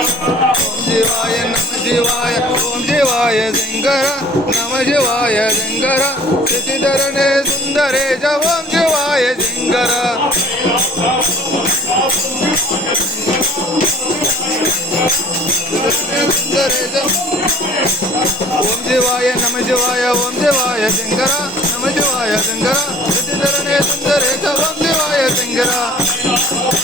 शिवाय नम शिवाय ओम शिवाय शंकर नम शिवाय शंकर शशिधरने सुंदरे च ओम शिवाय शंकर ओम शिवाय नम शिवाय ओम शिवाय शंकर नम शिवाय शंकर शशिधरने सुंदरे च ओम शिवाय शंकर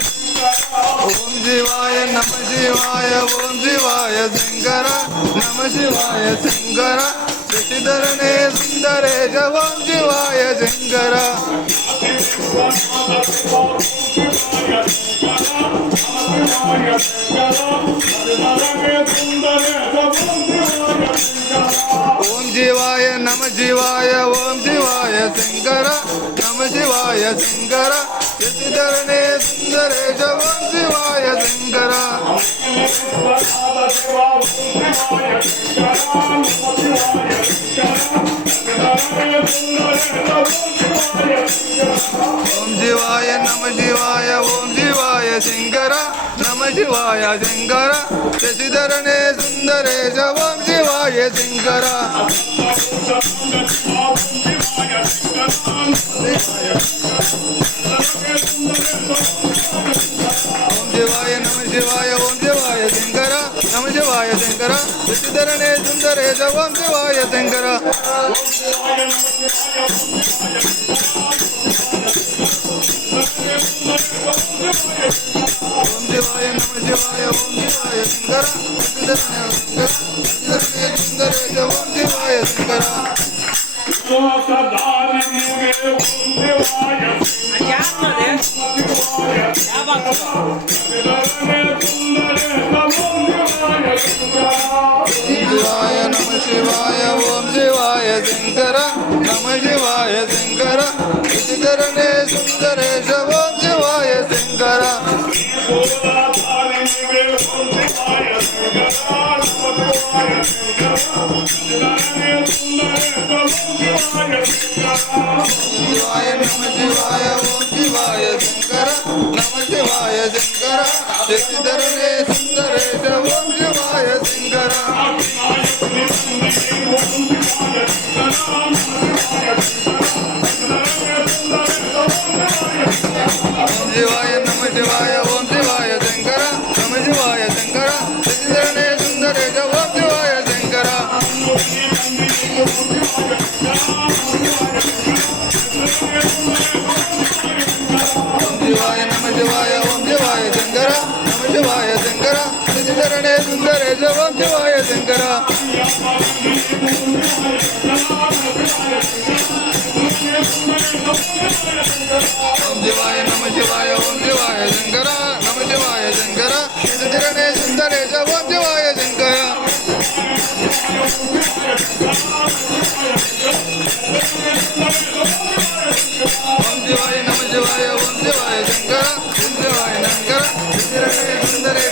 ओम शिवाय नम शिवाय ओम शिवाय शंकर नम शिवाय शंकर शशिधरने सुंदरे च ओम शिवाय शंकर ओम शिवाय नम शिवाय ओम शिवाय शंकर नम शिवाय शंकर शशिधरने सुंदरे च ओम शिवाय शंकर ओम शिवाय नम शिवाय ओम शिवाय शंकर नम शिवाय शंकर शशिधरने सुंदरे च ओम शिवाय शंकर ओम शिवाय नम शिवाय ओम शिवाय शंकर नम शिवाय शंकर शशिधरने सुंदरे च ओम शिवाय शंकर ओम शिवाय नम शिवाय ओम शिवाय शंकर शशिधरने सुंदरे च ओम शिवाय शंकर शिवाय नम शिवाय ओम शिवाय शंकर नम शिवाय शंकर शशिधरने सुंदरे च ओम शिवाय शंकर शिवाय नम शिवाय ओम शिवाय शंकर नम शिवाय शंकर शशिधरने सुंदरे च ओम शिवाय शंकर ओम शिवाय नम शिवाय ओम शिवाय शंकर नम शिवाय शंकर शशिधरने सुंदरे च ओम शिवाय शंकर ओम शिवाय नम शिवाय ओम शिवाय शंकर नम शिवाय शंकर शशिधरने सुंदरे च ओम शिवाय शंकर ओम शिवाय नम शिवाय ओम शिवाय शंकर नम शिवाय शंकर शशिधरने सुंदरे च ओम शिवाय शंकर ओम शिवाय नम शिवाय ओम शिवाय शंकर ओम शिवाय शंकर शशिधरने सुंदरे